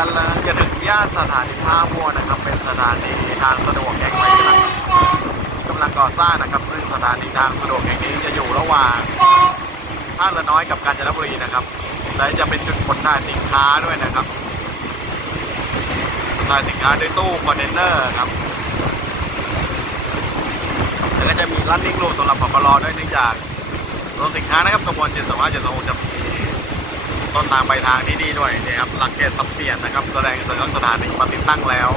ันแล้วจะถึงย่านสถานีท่าม่วนะครับ เป็นสถานีทางสะดวกแห่งใหม่กำลังก่อสร้างนะครับ ซึ่งสถานีทางสะดวกแห่งนี้จะอยู่ระหว่างท่าเรือน้อยกับกาญจนบุรีนะครับและจะเป็นจุดขนถ่ายสินค้าด้วยนะครับถ่ายสินค้าด้วยตู้คอนเทนเนอร์ครับแล้วก็จะมีร้านนิ่งรูสำหรับผบด้วยเนื่องจากรถสินค้านะครับขบวน7 2 5 7 2 6จะ ต้นทางไปลายทางที่นี่ด้วยเนี่ยครับหลักเกตสับเปลี่ยนนะครับ แสดงสัญลักษณ์สถานีมาติดตั้งแล้ว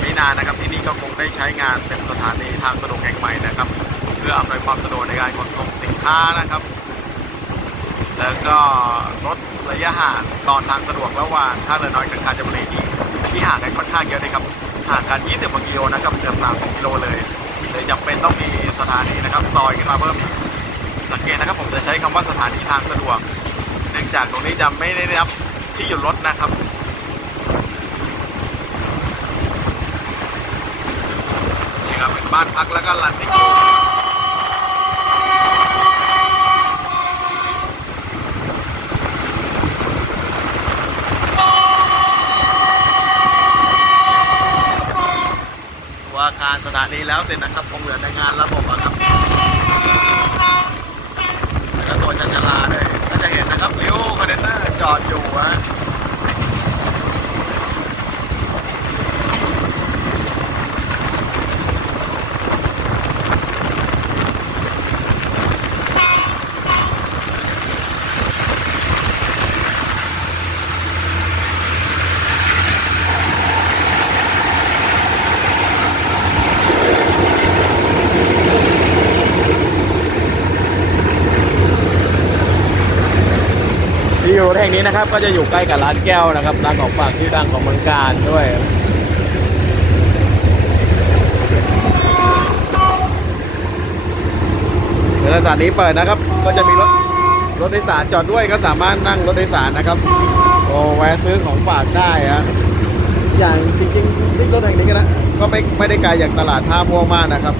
ไม่นานนะครับที่นี่ก็คงได้ใช้งานเป็นสถานีทางสะดวกแห่งใหม่นะครับ เพื่ออำนวยความสะดวกในการขนส่งสินค้านะครับ แล้วก็ลดระยะห่างตอนทางสะดวกระหว่างท่าเรือน้อยกับกาจนบุรีที่ที่ห่างกันค่อนข้างเยอะเลยครับห่างกัน 20กว่ากิโลนะครับเกือบ30กิโลเลยเลยจำเป็นต้องมีสถานีนะครับ ซอยขึ้นมาเพิ่มอีกสังเกตนะครับผมจะใช้คำว่าสถานีทางสะดวก องจากตรงนี้จะไม่ได้รับที่หยุดรถนะครับนี่ครับเป็นบ้านพักแล้วก็ลานดิกตัวอาคารสถานีแล้วเสร็จนะครับคงเหลือในงานระบบอะครับแล้วก็ตัวชันชาลาเลยก็จะเห็นนะครับริ้วคอนเทนเนอร์จอดอยู่ฮะที่รถแห่ งนี้นะครับ ก็จะอยู่ใกล้กับร้านแก้วนะครับร้านของฝากที่ดังของเมืองการด้วยเดี๋ยวสถานีเปิดนะครับ ก็จะมีรถรถโดยสารจอดด้วยก็สามารถนั่งรถโดยสารนะครับโอ้แวะซื้อของฝากได้ฮะอย่างจริงๆนี่รถแห่งนี้ก็นะก็ไม่ไม่ได้ไกลอย่างตลาดท่าม่วงมากนะครับ